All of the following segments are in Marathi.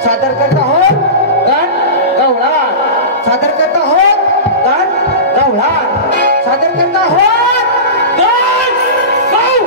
सादर करता आहोत गान गवळा सादर करता आहोत गान गवळा सादर करता आहोत गान गवळा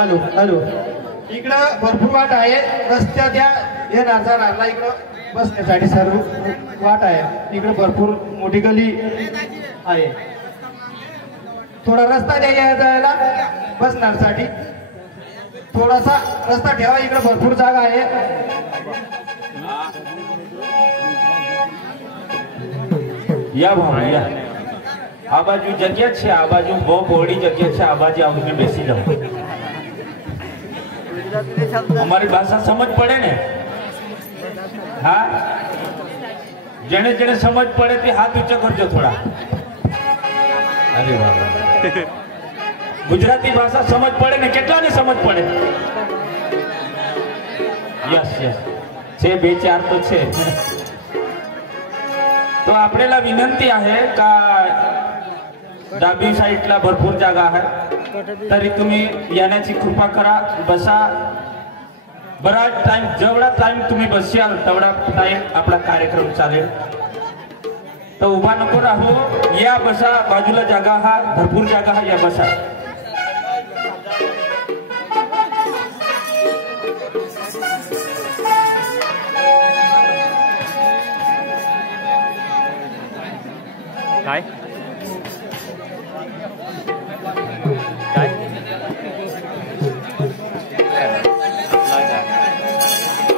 हॅलो हॅलो इकडं भरपूर वाट आहे रस्त्याच्या येणार जाणारला इकडं बसण्यासाठी सर्व वाट आहे इकडे भरपूर मोठी गली आहे थोडा रस्ता द्या जायला बसण्यासाठी थोडासा रस्ता ठेवा इकडे भरपूर जागा आहे या भाव या आ बाजू जगह છે આ બાજુ બહુ બહોળી જગ્યા છે આ બાજુ આવીને બેસી જાઓ અમારી ભાષા સમજ પડે ને હા જેને જેને સમજ પડે તે હાથ ઊંચો કરજો થોડા અરે વાહ ગુજરાતી ભાષા સમજ પડે ને કેટલાને સમજ પડે યસ યસ છે બે ચાર તો છે तो आपल्याला विनंती आहे का डाबी साईडला भरपूर जागा आहे तरी तुम्ही येण्याची कृपा करा बसा बराच टाइम जेवढा टाइम तुम्ही बसाल तेवढा टाइम आपला कार्यक्रम चालेल तो उभा नको राहू या बसा बाजूला जागा हा भरपूर जागा हा या बसा काय काय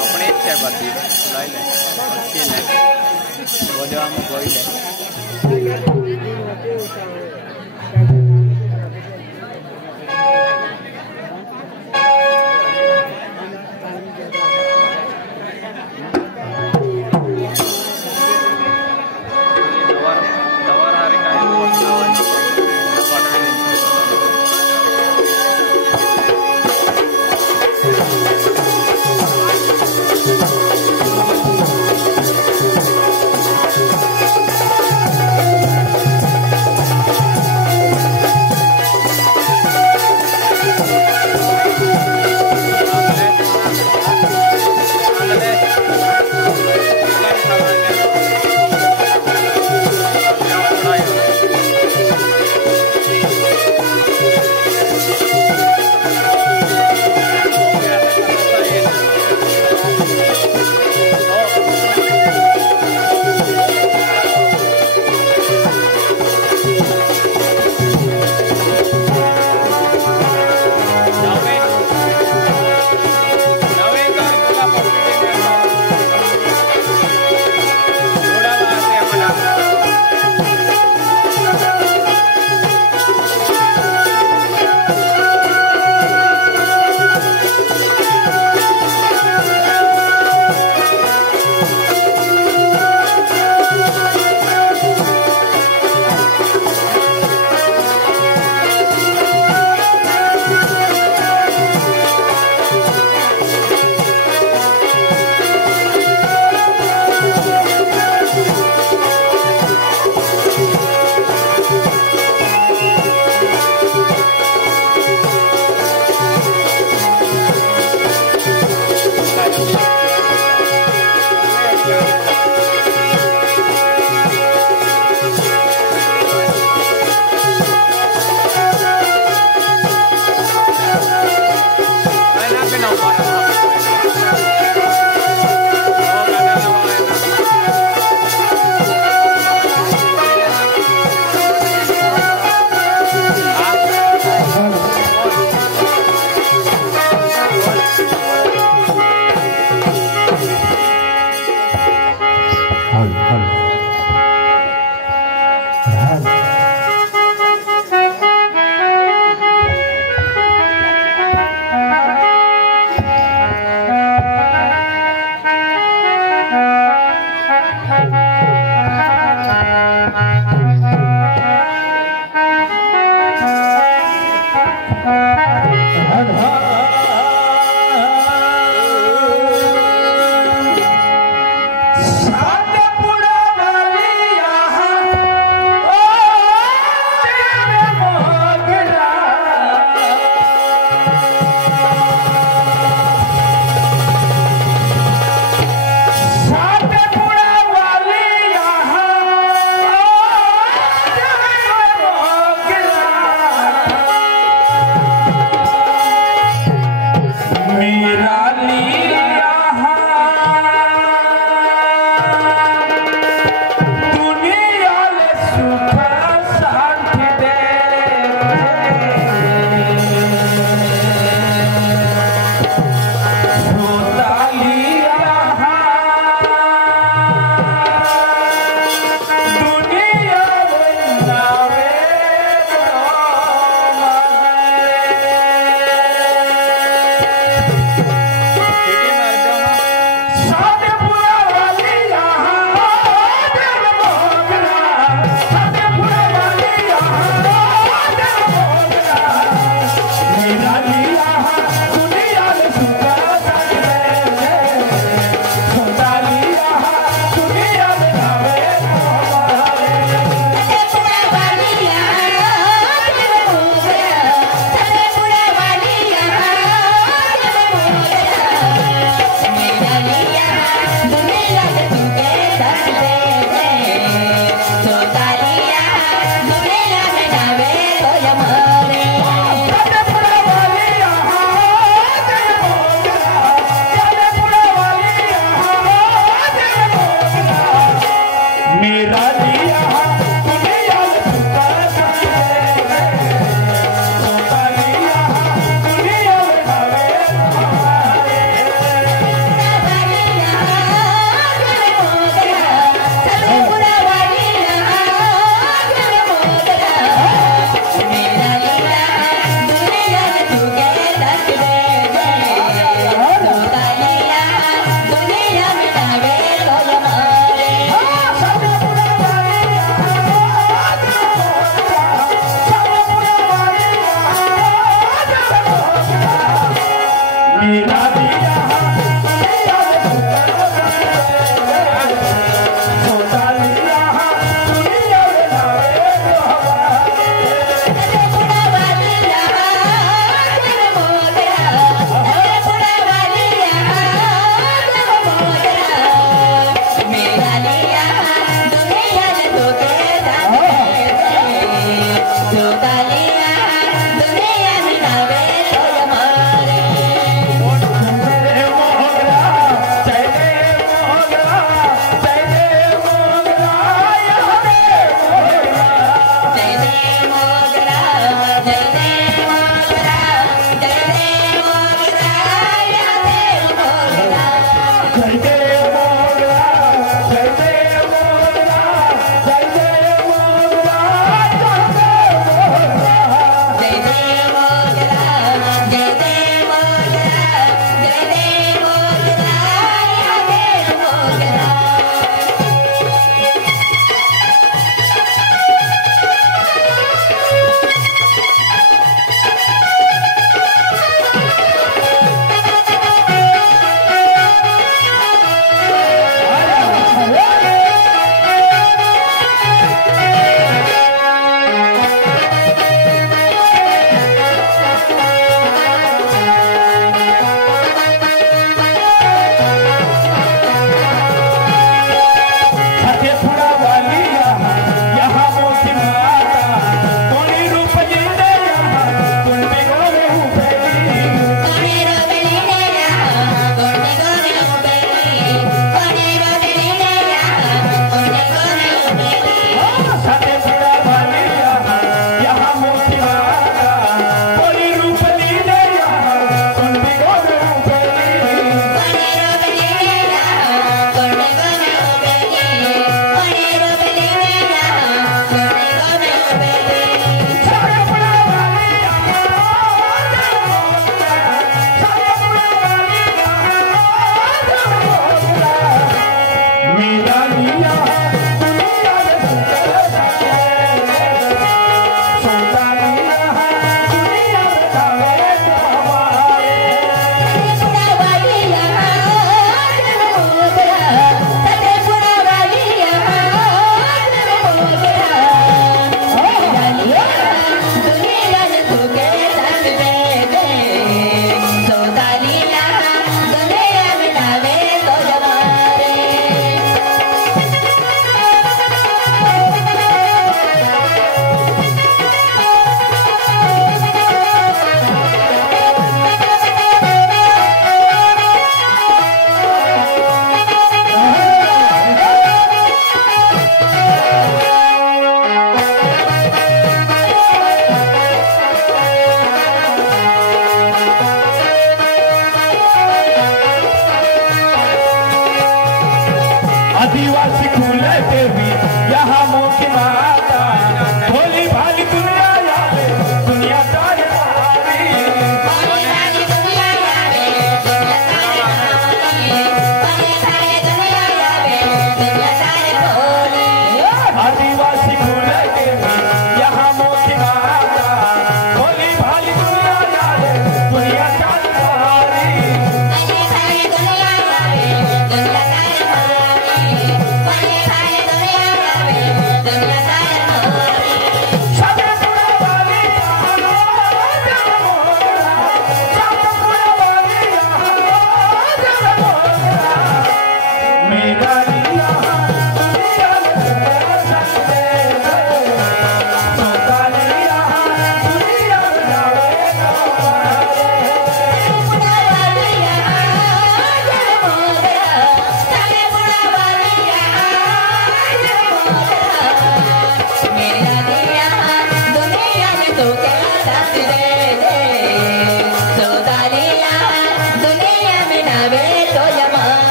આપણે જ છે બધી લઈ લે પછી ને બોલવામાં કોઈ લે दुनिया में नावे तो हमारे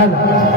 झालं.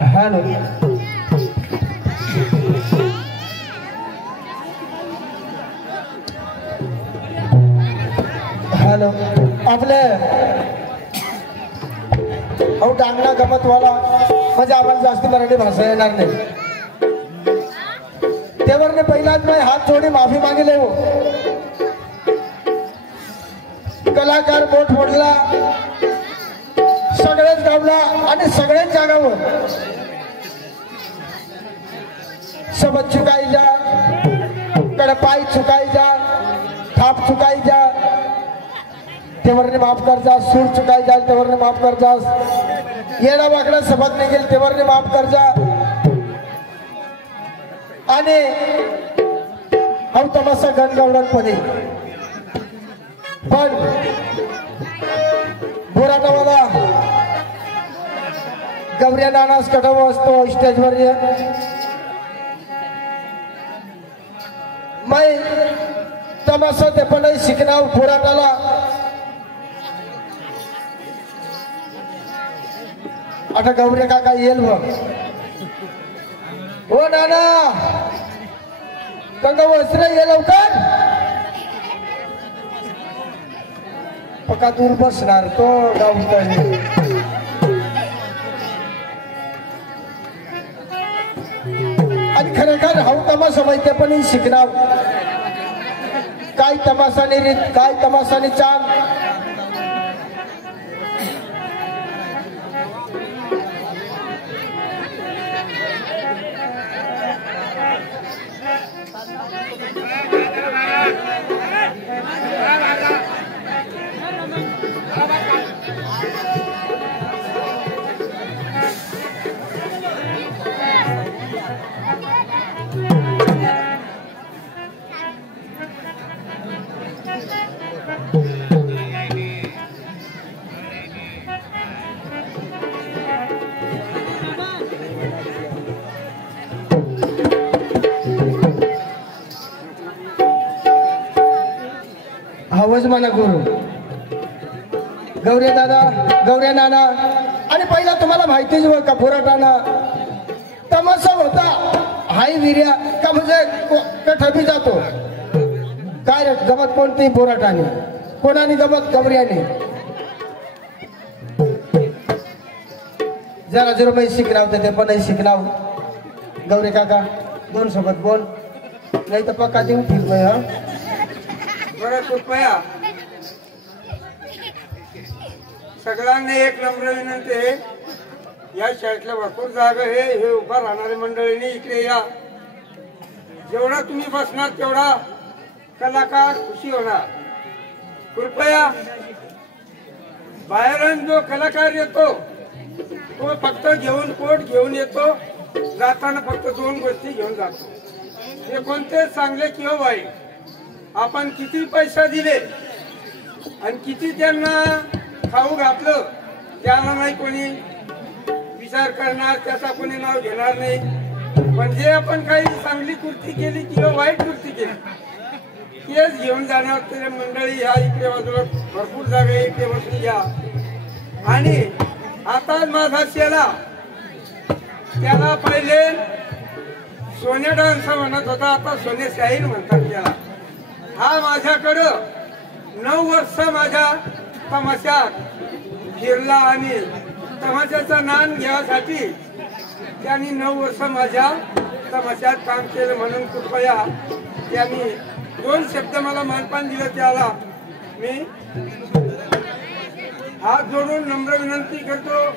हॅलो हॅलो आपले अहो डांगणा गमतवाला म्हणजे आम्हाला जास्त मराठी भाषा येणार नाही त्यावर पहिलाच मी हात जोडी माफी मागितली हो कलाकार बोट फोडला सगळेच गावला आणि सगळेच जागावर सबत चुकाई जा कडपाई चुकाई जा थाप चुकाई जा तेवरने माफ कर जा सूर चुकाई जा तेवरने माफ कर जा येडा वाकडा सबत निघेल तेवरने माफ कर जा आणि हम तमाशा गणगवडणपणे पण बोराटावाला गवऱ्या नानास कटावा असतो स्टेजवर मै तमाशा ते पण शिकणार बोराटाला आता गौरे काका येईल मग हो नाना गंगा वस्त्र ये लवकर पक्का दूर बसणार तो गावतळी आणि खरेखर हा तमाशा माहिती पण शिकणार काय तमाशाने रीत काय तमाशाने चांग आवाज म्हणा गुरु गौरे दादा गौरे नाना आणि पहिला तुम्हाला माहितीच हो का बोराटाना तमाशा होता हाय विर्या का म्हणजे ठबी जातो काय रे गमत कोणती बोराटाने कोणाने गमत गौऱ्याने जरा जरा मी शिकणार ते पण शिकणार गौरे काका दोन सोबत बोल नाही तर पक्का देऊ ठीक नाही हा बरं कृपया सगळ्यांनी एक नम्र विनंती आहे या शाळेतल्या भरपूर जागा हे उभा राहणारे मंडळींनी इकडे या जेवढा तुम्ही बसणार तेवढा कलाकार खुशी होणार कृपया बाहेरून जो कलाकार येतो तो फक्त घेऊन कोट घेऊन येतो जाताना फक्त दोन गोष्टी घेऊन जातो हे कोणते चांगले किंवा वाईट आपण किती पैसा दिले आणि किती त्यांना खाऊ घातलं त्याला नाही कोणी विचार करणार त्याचा कोणी नाव घेणार नाही पण जे आपण काही चांगली कृती केली किंवा वाईट कृती केली तेच घेऊन जाणार ते मंडळी ह्या इकडे बाजूला भरपूर जागा इकडे बसून घ्या आणि आता माझा शेला त्याला पहिले सोन्या डान्स म्हणत होता आता सोने शाहीर म्हणतात त्याला हा माझ्याकडं 9 वर्ष माझ्या तमाशात फिरला आणि तमाशाचा नान घ्यासाठी त्यांनी 9 वर्ष माझ्या तमाशात काम केलं म्हणून कृपया त्यांनी 2 शब्द मला मानपान दिलं त्याला मी हात जोडून नम्र विनंती करतो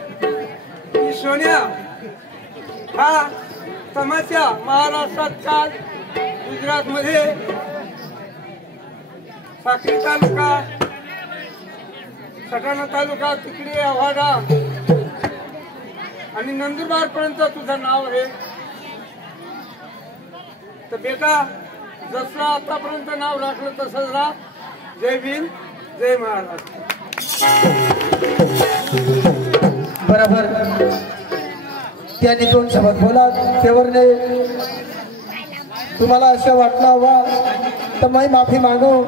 की सोन्या हा तमाशा महाराष्ट्रात काल गुजरात मध्ये साक्री तालुका सटाणा तालुका तिकडे आव्हाडा आणि नंदुरबार पर्यंत तुझं नाव आहे तर बेटा जसं आतापर्यंत नाव राखलं तसंच राहा जय भीम जय महाराष्ट्र बरोबर त्यांनी 2 शब्द बोला त्यावरने तुम्हाला असं वाटलं हवा तर मी माफी मागू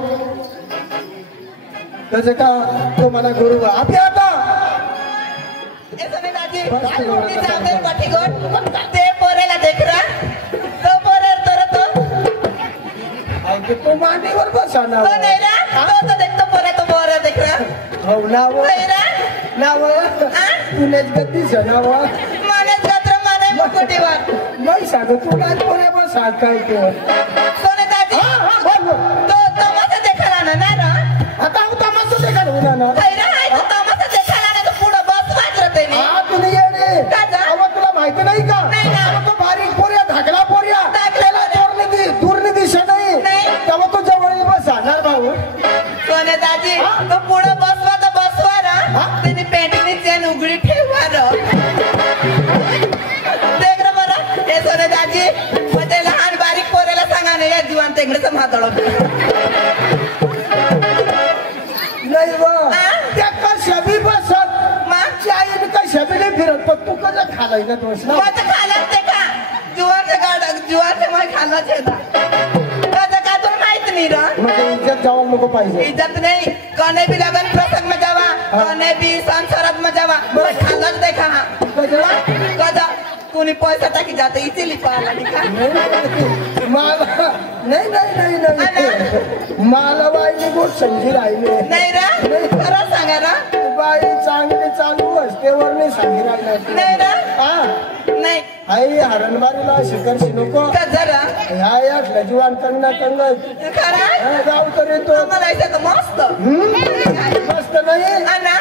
त्याचं का तो मला गुरु आपल्या आता दाजी मी जाते पाठीकोट ते पोरेला देख रा तो पोरेर तो तो मांडीवर बसा ना तो नाही रा तो देखतो पोरे देख रा हो नाव नाही रा नाव तुला गती जनाव माने छत्र माने मुकुटीवर नाही सांग तुला पोरे बसा काय तो सोने दाजी तो तमाशा देखाला ना रा आता तमाशा देखाला होता ना नाही रा तो तमाशा देखाला ना तो पुढे बस वाजरते नाही हा तुम्ही येडे अहो तुला माहिती नाही का तो बारीक पोऱ्या धाकला पोऱ्या त्याला दूरने दिशा नाही तेव्हा तो जवळ बसणार भाऊ सोने दाजी तो पुढे बसवा तर बसवा रा त्याने पेंटनी चेन उघडी ठेवा रा देख रा बरं हे सोने दाजी म्हणजे लहान बारीक पोरेला सांगा नाही या जीवन तेंगडचं म्हाताळं नाही वा त्या कशा बी बसत मागच्या आईने कशा बी नाही फिरत पण तू कसं खालाय ना दोष ना मग खालाच ते का जुवारचं गाड जुवारचं मग खालाच येता कसं का तुला माहित नाही रा म्हणजे इज्जत जाऊ नको पाहिजे इज्जत नहीं कने भी लगन प्रसंग में जावा कने भी संसारात में जावा मैं खालाच देखा कदा कोणी पैसा टाकी जाते इथे लिपाला लिखा मला नाही नाही नाही नाही मला बाईने गोष्ट समजी राहिले नाही रा खरं सांगा रा बाई चांगली चालू असतेवर नाही सांगी राहिला नाही रा हा नाही आई हरणबारीला शिकरशी नको जरा ह्या या गजवान कंगना कंगत खरं गाव तर येतो मला इथे तर मस्त मस्त नाही अना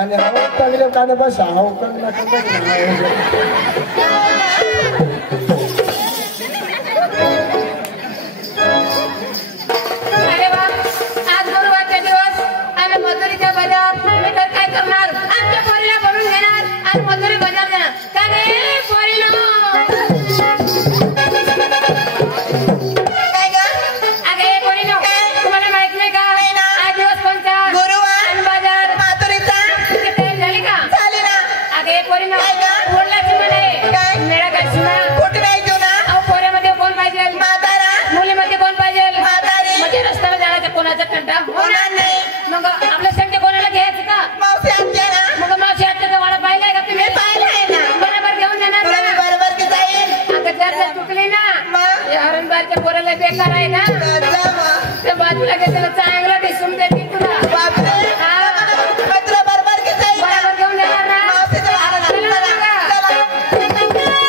आणि हवा चांगले काने बस हाव कंगना कंगत अरे वा आज गुरुवारचा दिवस आणि मजुरीचा बाजार मी तर काय करणार आमच्या पोरीला भरून घेणार आणि मजुरी बाजार देणार का रे पोरीनो काय ग अगे पोरीनो तुम्हाला माहित नाही का आज दिवस कोणता गुरुवार आणि बाजार मातुरीचा तुझी तयारी झाली का झाली ना अगे पोरीनो काय ग? बोलला की म्हणे काय? मेळा काय सुना कुठे राहायचो ना अहो पोऱ्यामध्ये कोण पाहिजे म्हातारा मुलीमध्ये कोण पाहिजे म्हातारी म्हणजे रस्त्याला जायचा कोणाचा कंटा होणार नाही मग आपलं संख्या कोणाला घ्यायचं का मावशी आमच्या ना मग मावशी आत्याचा वाडा पाहिलाय का तुम्ही पाहिलाय ना बरोबर घेऊन जाणार तुला मी ना बरोबर की जाईल आता जर चुकली ना मग? हे हरणबारच्या पोराला बेकार आहे ना जा मग. त्या बाजूला घेतलं चांगलं दिसून देते तुला बापरे हा. मग तुला बरोबर की जाईल ना? बरोबर घेऊन जाणार ना मावशीच्या वाड्याला. चला, चला. चला.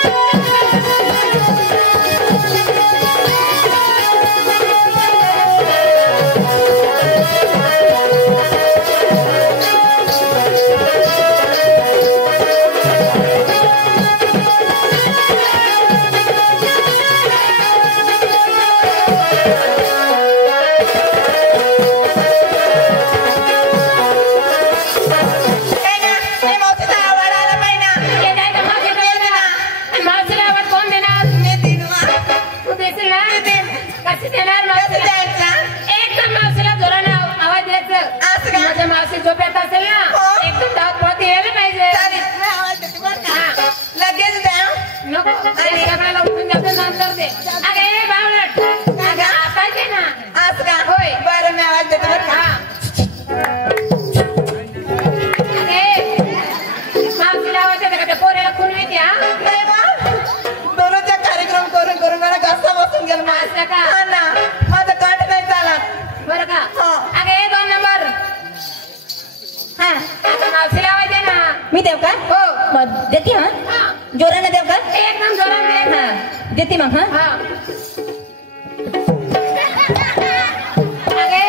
काय ना? मी मावशीचा आवाज आला पाहिजे ना. हे नाही का मावशीकडे येते ना. आणि मावशीला आवाज कोण देणार मी देईन वा. तू देशील ना कशी देणार कसं मावशीला जायचं? एकदम मावशीला जोराने आवाज द्यायचं असं का? माझ्या मावशी झोपेत असेल ना हो. एकदम धावत पळत यायला पाहिजे चालेल. मी आवाज देते बरं का? लगेच द्या. नको आणि सगळ्याला उठून जातं नंतर दे अगं ए बावळट अगं आता दे ना असं का? होय. बरं मी आवाज देते बरं का? हा अगे मावशीला आवाज देते का त्या पोऱ्याला खून येते हा नाही बा. दररोजचा कार्यक्रम करून करून मला घसा बसून गेला माझा. असं का? हा ना. माझं काठ नाही चालत. बरं का हो. अगे 2 नंबर हा आता मावशीला आवाज दे ना मी देव का हो देते हा हा जोराने देव का एकदम जोरात दे हा देते मग हा हा अगे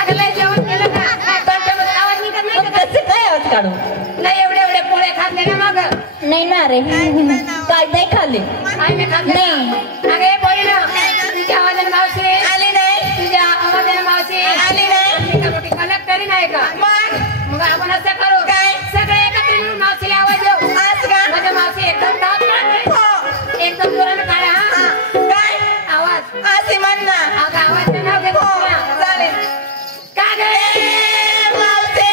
अगला जेवण केलं का काय कंटाळून आवाज निघत नाही का कसे काय आवाज काढू नाही एवढे पोळे खाल्ले ना मग नाही ना रे काय नाही खाल्ले आई मी खाल्ले नाही. अगे बोली ना तुझ्या आवाजाने मावशी आली नाही. तुझ्या आवाजाने मावशी आली नाही. मी का मोठी कलेक्टरी नाही का मग आपण असं करू काय? सगळे एकत्र मिळून मावशीला आवाज देऊ असं का? माझ्या मावशी एकदम दात काढते. हो. एकदम जोराने काढा हा काय? आवाज असे म्हण ना. अगं आवाज नाव घेतो हो. तुला. चालेल. का गे ए, मावशी.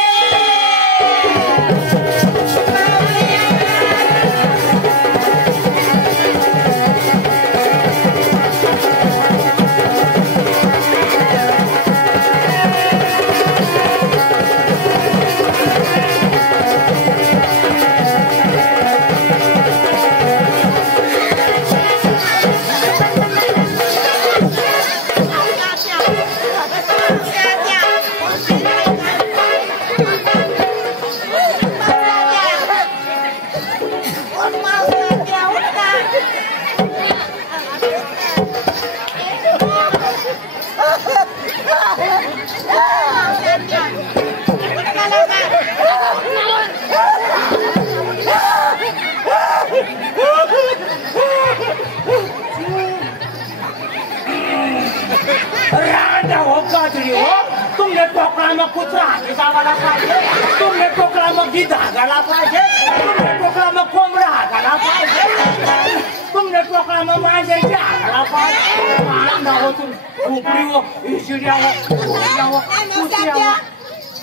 मग कुत्रा हाती जावाला पाहिजे, तुमने टोकला मग गिद्ध हागायला पाहिजे, तुमने टोकला मग कोंबडा हागायला पाहिजे, तुमने टोकला मग मांजरची हागायला पाहिजे. आनंद हो तुम्ही उपरी हो इशिड्या हो कुत्र्या हो.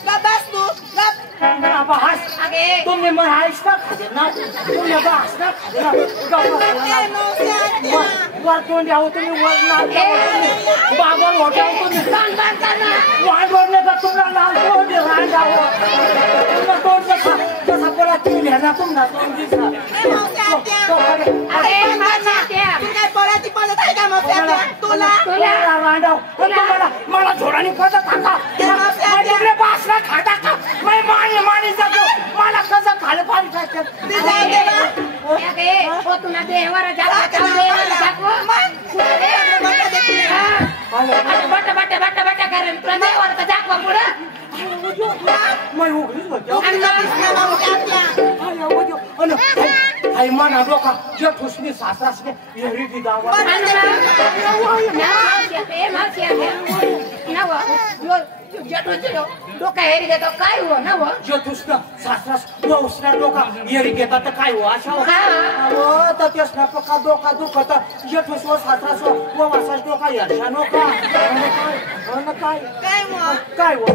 बस तू बस तुमने मग आईस का खाते ना, तुमने बस ना खाते ना वर तोंड द्यावं तुम्ही, वर नाल द्यावं बाबर होत्या तुम्ही वाढवणे का तुम्हाला लाल तोंड रांडावं तुमचं तोंड कसा बोला तुम्ही ना तुमचा तोंड दिसला. मला झोडाने पडत टाका बासला खाता का माने जातो मला कसं खालं पाणी मना डोका जे ठुसणी सासरासने एवढी दिदावा डोका हेरी घेतो काय हो ना हो जे ठुसणं सासरास उसना डोका एरी घेता तर काय हो अशा तर तेसना पका डोका दुखत जे ठुसव सासरास व वासास डोका याचा नोका काय काय हो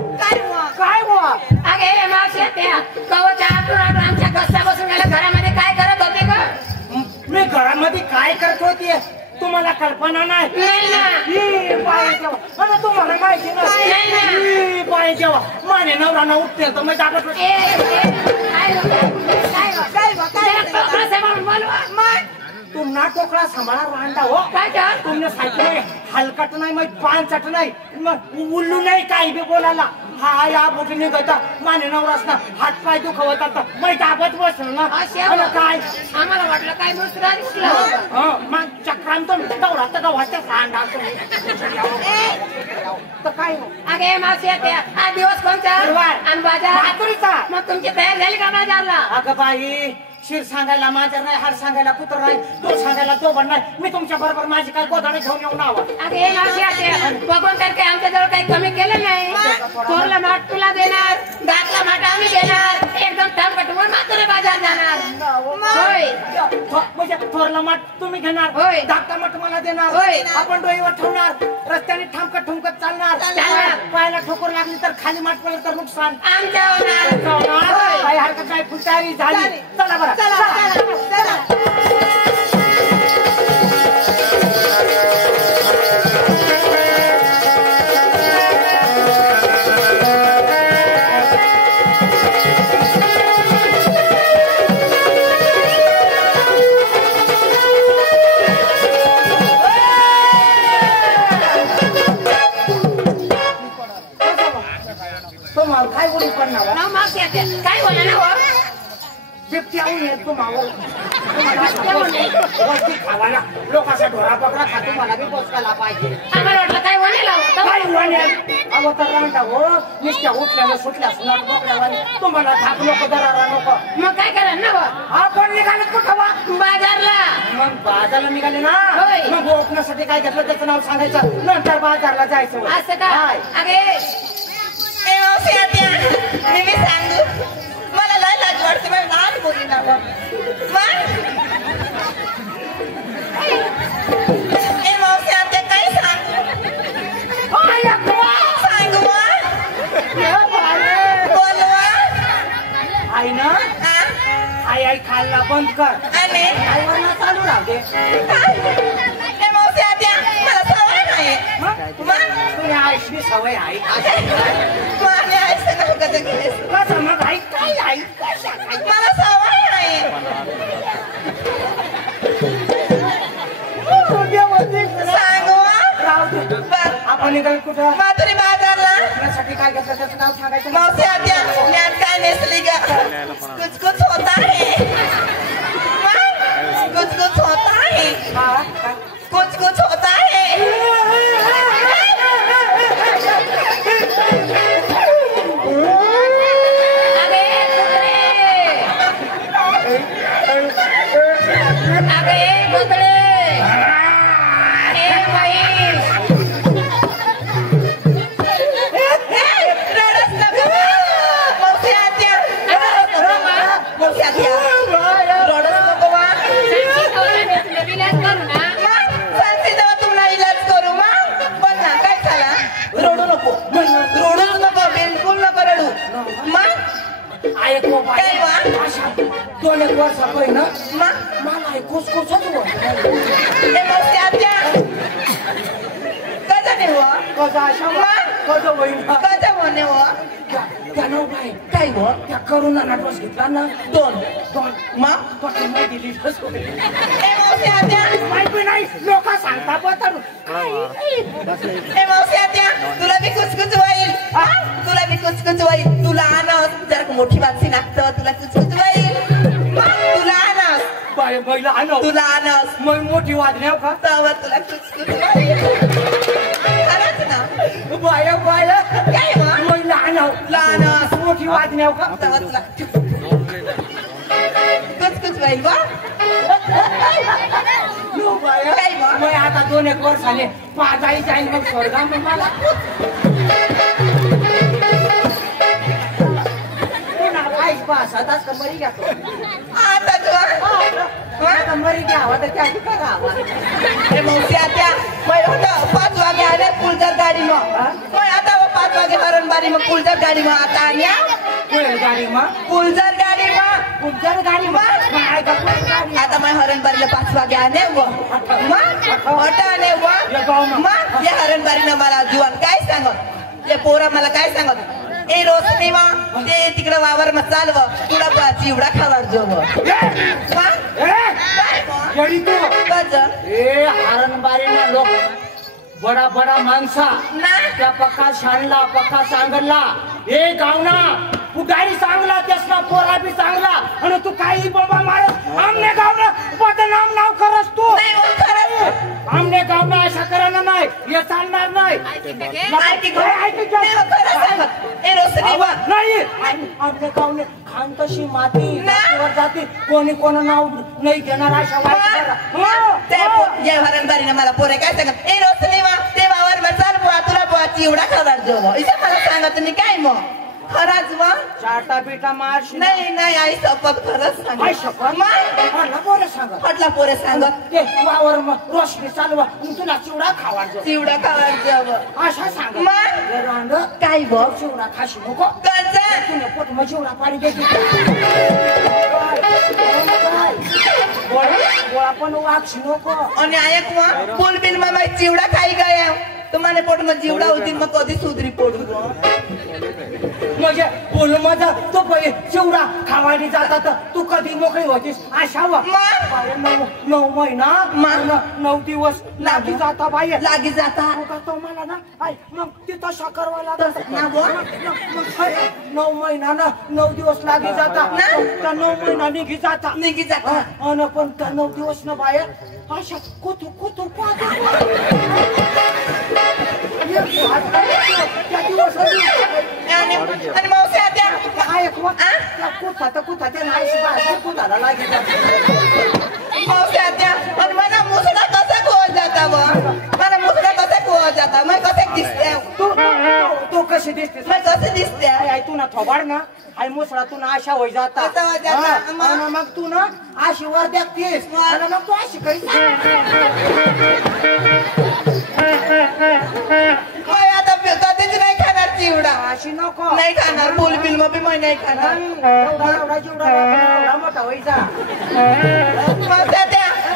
काय हो अगे मावशी त्या कवच्या आतून आमच्या कसा बसून गेला घरामध्ये काय करत होते ग? मी घरामध्ये काय करत होती तुम्हाला कल्पना नाही तुम्हाला माहिती नाही पाय जेव्हा माने नवरा उठते तर मी दाखवत तुमना टोकळा सांभाळा रांडा हो काय तुमने सायकल हलकट नाही मग पान चट नाही मग उल्लू नाही काही बी बोलायला हा या बोटी निघता माने नवरास ना हात पाय दुखवत आता मग दाबत बसल ना काय आम्हाला वाटलं काय दुसरा दिसला मग चक्रांत दौरा तर गावाच्या रांडा तर काय अगे मावशी त्या हा दिवस कोणता आणि बाजार हातुरीचा मग तुमची तयार झाली का बाजारला? अगं बाई शिर सांगायला माझ्या नाही हार सांगायला कुत्र नाही तो सांगायला तो पण नाही मी तुमच्या बरोबर माझी काय गोदाडे घेऊन येऊन आवा अगे मावशी बघून तर काही आमच्या जवळ काही कमी केलं नाही. थोरला माठ तुला देणार, दातला माठ आम्ही देणार, एकदम ठाम कटवून मात्र बाजार जाणार. होय म्हणजे थोरला माठ तुम्ही घेणार, होय. धाकटा माठ मला देणार, होय. आपण डोईवर ठेवणार, रस्त्याने ठामकत ठुमकत चालणार, पायाला ठोकर लागली तर खाली माठ पडलं तर नुकसान आमच्या होणार. काही हरकत नाही फुल तयारी झाली. चला बरं तुम्हाला काय बोलू पडणार काय बोला ना हो बिबट्या येत तुम्हाला वस्ती खावायला लोकांचा ढोरा पकडा खातो मला बी पोचकायला पाहिजे. आम्हाला वाटलं काय वनेला होतं. काय वनेल अहो तर रांडा हो निश्च्या उठल्याला सुटल्या सुनाट पकड्यावर तुम्हाला धाक नको दरारा नको मग काय करा ना हो आपण निघाले कुठं वा बाजारला. मग बाजारला निघाले ना होय. मग ओपण्यासाठी काय घेतलं त्याचं नाव सांगायचं नंतर बाजारला जायचं असं काय अगे मी सांगू मला लय लाज वाटते माझ्या लहान मुलींना मावशी आता काय सांगू बोलवा आई ना आई आई खायला बंद कर आणि आईवरनं चालू राहू दे. मावशी आता मला सवय नाही तुझ्या आईशी सवय आहे कसं मग आई काय आई मला सवय नाही सांगू आपण निघाल कुठं माधुरी बाजारला त्यासाठी काय घेतलं त्याचं नाव सांगायचं. मावशी आत्या मी आज काय नेसली का कुछ कुछ होता है कुछ कुछ होता है कुछ कुछ होता है रडस इलाज करू ना मग सांगते तेव्हा तुम्हाला इलाज करू मग बघ ना काय झाला रडू नको रडूच नको बिलकुल नको रडू मग ऐकू काय वा? दोन एक वर्ष पहिलं मग मला ऐकूच कुठच हे मग त्या कसा नाही हो कसा अशा कसा होईल कसा म्हणे हो त्यानं बाई काय हो त्या करुणाला डोस घेतला ना दोन मग तो माहिती दिली डोस हे मावशी आत्या माहिती नाही लोक सांगता पण हे मावशी आत्या तुला बी कुचकुच होईल हा? तुला बी कुचकुच होईल तुला आणस जर मोठी बातमी लागतं तुला कुचकुच होईल तुला आणस बाय बैला आणव तुला आणस मग मोठी वाजण्याव का तवर तुला कुचकुच होईल खरंच ना बाय बाय काय मग बैला आणव लहानस मोठी वाजण्याव का तवर तुला कुचकुच होईल बा काय मग मग आता दोन एक वर्ष झाले पाजाई जाईल मग स्वर्गा मग मला पासाताच कंबरी घ्या आता तू कंबरी घ्यावा तर त्याची का गावा हे मौसी आत्या मैं होतं 5 वागे आले कुलजर गाडी मग मैं आता 5 वागे हरणबारी मग कुलजर गाडी मग आता आल्या गाडी मग कुलजर गाडी मग कुलजर गाडी मग आता मैं हरणबारीला 5 वागे आणे व मग मोठा आणे व मग या हरणबारीनं मला जुवान काय सांगत या पोरा मला काय सांगत ए रोशनी मा ते तिकडे वावर मग चालव तुला बाची एवढा खावाडजो हरणबारीना लोक बडा बडा माणसा ना त्या पक्का शाणला पक्का सांगला हे गावना पुढारी चांगला त्यासना पोरा बी चांगला आणि तू काही बाबा मारस आमने गावना बदनाम नाव करस तू नाही हो खरंच आमने गावना अशा करायला नाही हे चालणार नाही माहिती घे नाही हो खरं सांगत ए रोशनी मा नाही आपल्या गावने खान तशी माती वर जाते कोणी कोण नाव नाही घेणार अशा वाईट ते हरणबारीनं मला पोरे काय सांगत ए रोशनी मा ते वावर मग चाल बुवा तुला बुवाची एवढा खावाडजो इथे मला सांगा तुम्ही काय मग खरंच मग चाटा बिटा मार्श नाही नाही आई शपथ खरंच आई सांग शपथ मला पोरे सांगत म्हटला पोरे सांगत ते वावर मग रोशनी चालवा तुला चिवडा खावायचो चिवडा खावायचं अशा सांग मग रांड काय बघ चिवडा खाशी नको कर्ज तुला पोट मग चिवडा पाणी देते गोळा पण वागशी नको आणि ऐक मग फुल बिल मग चिवडा खाई गया तुम्हाला पोट मग चिवडा होती मग कधी सुधरी पोट म्हणजे बोल माझा तो पहिले चिवडा खावायला जातात तू कधी मोकळी होतीस अशा नऊ महिना 9 दिवस लागी जाता बाई लागी जाता तो मला ना मग तिथं साखरवाला ना गो 9 महिना ना 9 दिवस लागी जाता त्या 9 महिना निघी जाता अन पण त्या 9 दिवस ना बाया अशा कुतू कुतू आणि मावशी आत्या मावशी आत्या आणि मला मुसडा कसा खोत जाता मला मुसडा कसा खोत जाता मग कसे दिसते तू कशी दिसते मग कसे दिसते आई तू ना थोबाड ना आई मुसळा तू ना अशा होई जाता मग तू ना अशी वर देखतीस आणि मग तू अशी कधी आता कधीच नाही खाणार चिवडा अशी नको नाही खाणार फुल बिल मग बी नाही खाणार मोठा व्हायचा मग त्या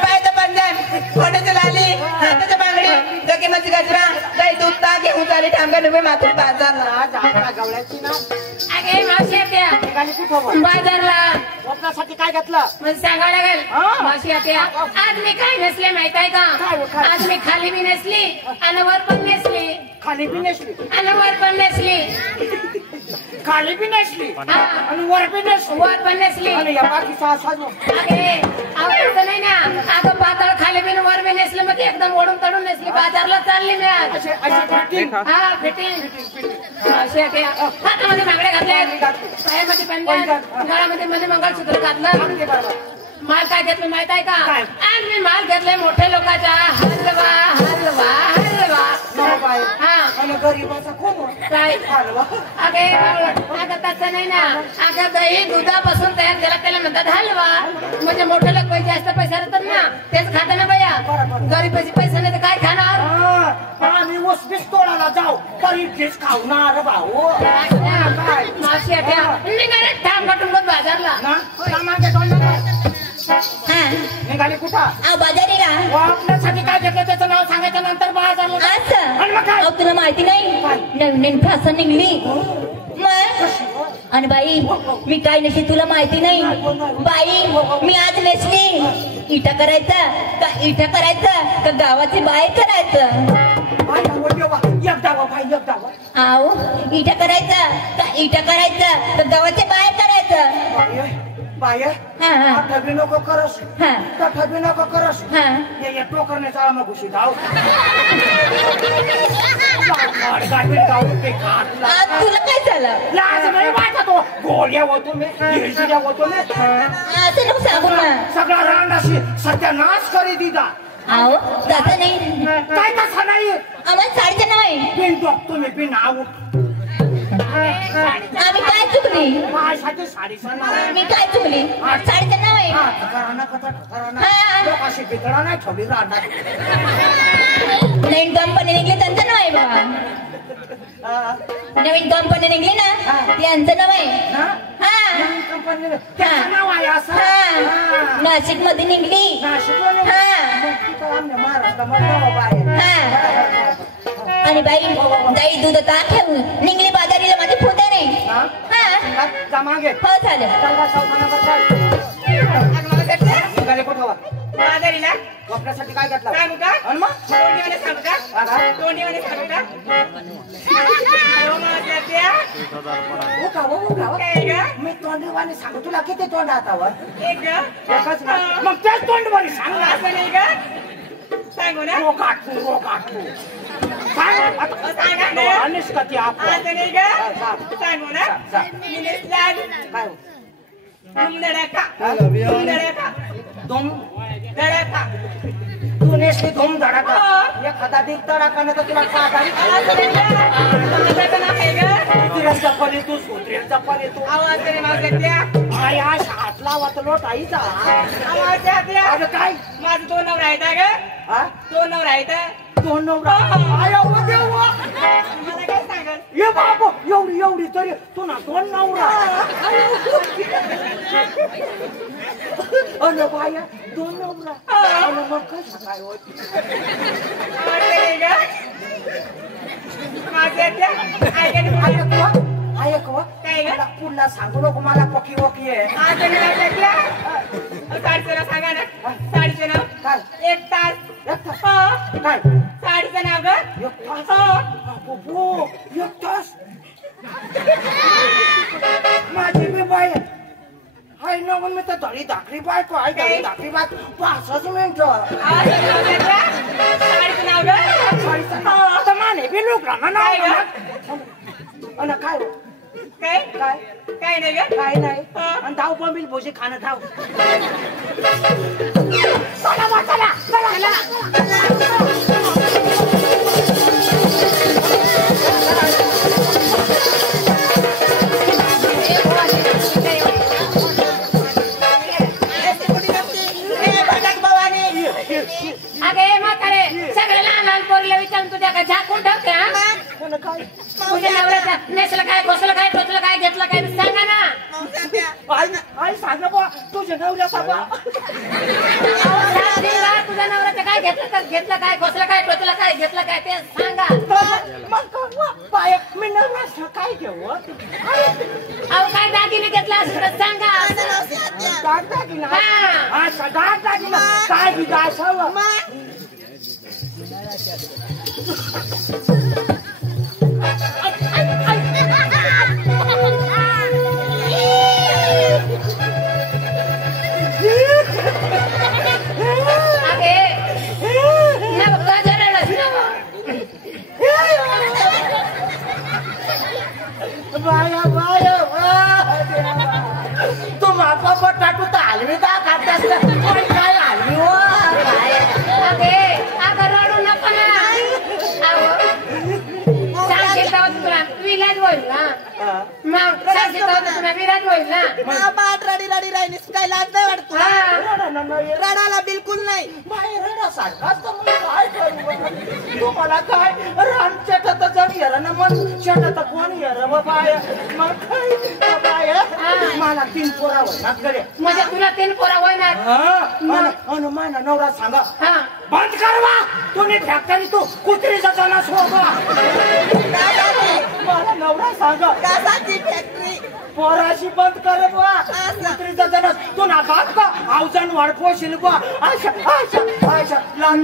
पायाचं पंजाब खोट्याचं लाली हाताचं बांगडी डोक्याची गजरा काही दूध ताक घेऊन चाली ठामका डुबे माथून बाजारला गवळ्याची ना अगे मावशी आत्या ठिकाणी कुठं बाजारला स्वप्नासाठी काय घेतलं मग सांगावं लागेल मावशी आत्या आज मी काय नेसले माहित आहे का आज मी खाली बी नेसली आणि वर पण नेसली खाली बी नेसली आणि वर पण नेसली खाली बी नेसली आणि वर बी नेसली वर पण नेसली आणि या बाकीचा असा जो अगे आवडतं नाही ना अगं पातळ खाली बी वर बी नेसली मग एकदम ओढून तडून नेसली बाजारला चालली मी आज हा फिटिंग मावशी आत्या हातामध्ये बांगड्या घातल्या पायामध्ये पंजाब गळ्यामध्ये मध्ये मंगळसूत्र घातलं माल काय घेतलं माहित आहे का आज मी माल घेतलाय मोठ्या लोकांचा हलवा हलवा हलवा आणि गरीबाचा कोण काय अगं तसं नाही ना अगं दही दुधापासून तयार केला त्याला म्हणतात हलवा म्हणजे मोठे लोक जास्त पैसा राहतात ना तेच खातात ना बाया जाऊ तरी तेच खावणार भाऊ काय शेट्या निघाले थांब कटून बाजारला ना सामागे तोंड हा निघाली कुठं अहो बाजारीला आपल्यासाठी काय घेतलं त्याचं नाव सांगायचं नंतर बाजारला असं आणि मग काय अहो तुला माहिती नाही नवीन फासा निघली मग आणि बाई मी काय नशी तुला माहिती नाही बाई मी आज नेसली इटा करायचा का इटा करायचा का गावाची बाहेर करायचं आहो इटा करायचा का इटा करायचा का गावाच्या बाहेर करायचं बाय हा हा ठबी नको करस हा ठबी नको करस हा ये टोकरने चाळा मग घुशी जाऊ तुला काय झालं लाज नाही वाटत हो गोळ्या होतो मी हिरशिऱ्या होतो मी असं नको सांगू ना सगळा रांडाशी सत्यानाश करी दिदा आहो तसं नाही काय तसं नाही आम्हाला साडीचं नाव आहे पिन टोकतो मी पिन आऊ आम्ही काय चुकली माझ्यासाठी साडीचं नाव मी काय चुकली साडीचं नाव आहे ठकाराना कथा ठकाराना लोकाशी बितळा नाही ठेवली राहणार नवीन कंपनी निघली त्यांचं नाव आहे बाबा नवीन कंपनी निघली ना त्यांचं नाव आहे हा कंपनी त्याचं नाव आहे असं नाशिक मध्ये निघली आणि बाई दाई दूध ठेवून निघली बाजारीला माझे फोटे नाही हा मागे हो झालं बाजारीला आपल्यासाठी काय घेतलं सांगू का आणि मग तोंडीवाले सांगू का तोंडीवाले सांगू का हो का हो का काय ग मी तोंडवाणी सांगू तुला किती तोंड हातावर एक ग एकच ना मग त्याच तोंडवाणी सांग ना असं नाही ग सांगू ना रो काटू सांगा ना अनिस कधी आपण असं नाही ग सांगू ना काय धडका धूम धडका तू नेसली धूम धडाका एखादा दिल तडाका ना तर तुला तिला चप्पल तू सुत्रेल चप्पल तू आवाज तरी मागल्या आया हात लावत लोट आईचा आवाज द्या अगं काय माझं दोन नवरा आहेत ग हा दोन नवरा आहेत दोन नवरा आया हो देवा मला काय सांगत ये बाबू एवढी तरी तू ना दोन नवरा अरे बाया दोन नवरा मग कसं काय होती ऐकवा काय ग पुन्हा सांगू नको मला पकी वकी आहे साडीचं सांगा ना साडीचं नाव काय एक तास काय साडीचं नाव ग एक तास माझी मी बाय हाय ना मग मी तर धडी धाकरी बायको आहे धडी धाकरी बायको 5 मिनिटं साडीचं नाव ग आता माने बी लोकांना नाव अन काय काय काय काय नाही ग काय नाही आणि धाव बंबील भोजी खाणं धाव चला अगे म्हातारे सगळे लहान पोरीला विचारून तुझ्या काय झाकून ठेवते तुझ्या नवऱ्याचा नेसलं काय घोसलं काय टोचलं काय घेतलं काय सांगा ना आई सांग बा तुझ्या नवऱ्याचा बा तुझ्या नवऱ्याचं काय घेतलं काय घोसलं काय टोचलं काय घेतलं काय ते सांगा मग बाय मी नवऱ्याचं काय घेऊ अहो काय दागिने घेतला असं सांगा दागिना दागिना काय दिला असावं तू मापा टाटू तर हलवी का काढतास काय हलवी हो रडू नको ना सांगेल तुला माणूस येतो तर तुम्ही विराज होईल ना. बाट रडी रडी राहिलीस काय लाज नाही वाटत तुला? हा. रडणं नाही. रडाला बिलकुल नाही. बाई रडासारखाच तर मग काय करू? तुम्हाला काय रान शेतात जण येर ना मन शेतात कोण येर बाय मग काय बाय मला 3 पोरा होईना घरी. म्हणजे तुला 3 पोरा होईना. अन माना नवरा सांगा हा. बंद करवा तुम्ही फॅक्टरी तू कुत्रीचा जाणार सोबा. मला नवरा सांगा कासाची फॅक्टरी पोराशी बंद कर बा कुत्रीचा जाणार तू ना बाप का आवजण वाढपोशील बा. अशा अशा अशा लहान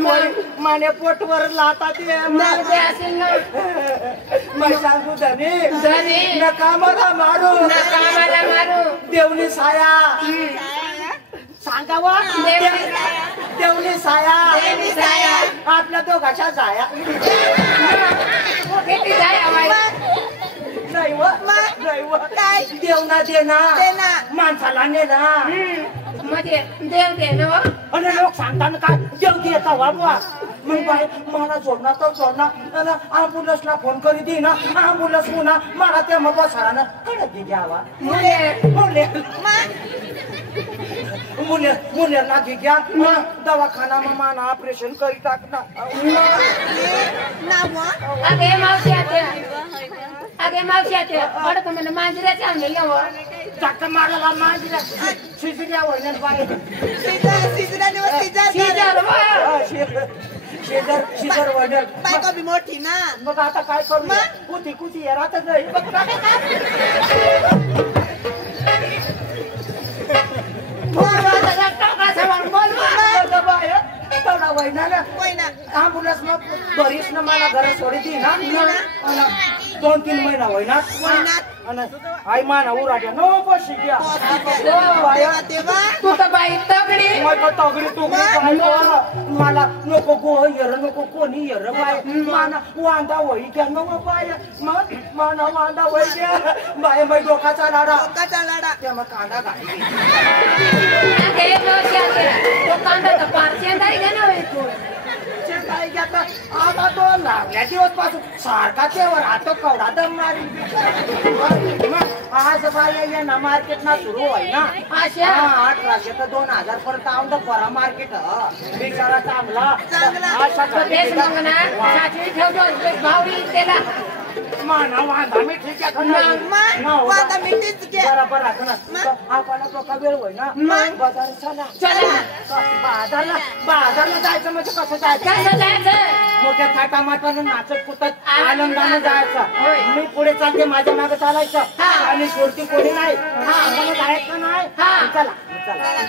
माने पोटवर लाता ते मग ते असेल ना. मी सांगू धनी धनी. नका मला मारू नका मला मारू. देवनी साया सांगावा देवनी साया देवनी साया. आपल्या दोघाच्या जाया किती जाया बाई. नाही व नाही व काय? देवना देना देना. माणसाला नेना. म्हणजे देव दे ना हो. आणि लोक सांगताना काय देव देता वाबवा मग बाई मला जोडणार तर जोडणार अँब्युलन्सला फोन करी दे ना अँब्युलन्स पुन्हा मला ते मग सरानं कडक दे द्यावा मुले मुले मुलेंना घे घ्या दवाखाना मग माना ऑपरेशन करी टाकणार. अगे मावशी आते अगे मावशी आते बरं तुम्हाला मांजऱ्याचे आणले हो. चक्क मारायला मांजऱ्या शिजल्या होईन बाई शेजर शेजर वडल बायको बी मोठी ना. मग आता काय करू कुती कुती राहत नाही तेवढा वहिना अँब्युलन्स मग बरीच ना मला घर सोडी दी ना 2-3 महिना होईना आई माना उराट्या नो बशी घ्या तू तर बाई तगडी तगडी तुगडी काय मला नको गो येर नको कोणी येर बाय माना वांदा होई घ्या नको बाय मग माना वांदा होई घ्या बाय बाई डोकाचा लाडा त्या मग कांदा घाली अगे मावशी आते तो कांदा तर पारशे दाई घे ना बाई तू. काय घेता आता तो लागल्या दिवस पासून सारखा तेवर आता कवडा दम मारी आज बाय ना मार्केट ना सुरू होई ना 1800 ते 2000 पर्यंत आऊन तर परा मार्केट बिचारा चांगला तेच मग ना साचवी ठेवतो भावी त्याला माना वांदा मी ठीक बरोबर आपण तो वेळ होई ना बाजार चला बाजारला जायचं म्हणजे कसं जायचं मोठ्या थाटा माटानं नाचत कुटत आनंदानं जायचं. मी पुढे चालते माझ्या मागे चालायचं आणि सोडती कोणी नाही आम्हाला जायचं नाही. चला चला चला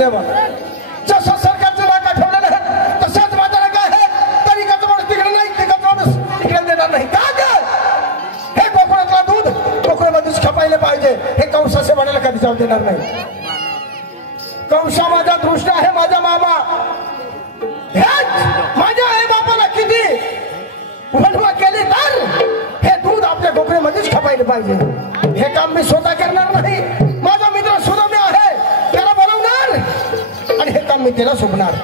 द्यावा. जसं सरकारचं नाका ठेवलेलं आहे तसंच माझा नाका आहे. तरी कसं माणूस तिकडे नाही, तिकडं माणूस तिकडे देणार नाही. का गं? हे कोकणातला दूध कोकणामध्येच खपायला पाहिजे. हे कंसाचे म्हणायला कधी जाऊ देणार नाही. कंसा माझा दृष्ट आहे, माझा मामा. माझ्या आई बापाला किती वणवा केली तर हे दूध आपल्या कोकणामध्येच खपायला पाहिजे. हे काम मी स्वतः करणार नाही. माझा मित्र सुद्धा मी आहे, त्याला बोलवणार आणि हे काम मी त्याला सोडणार.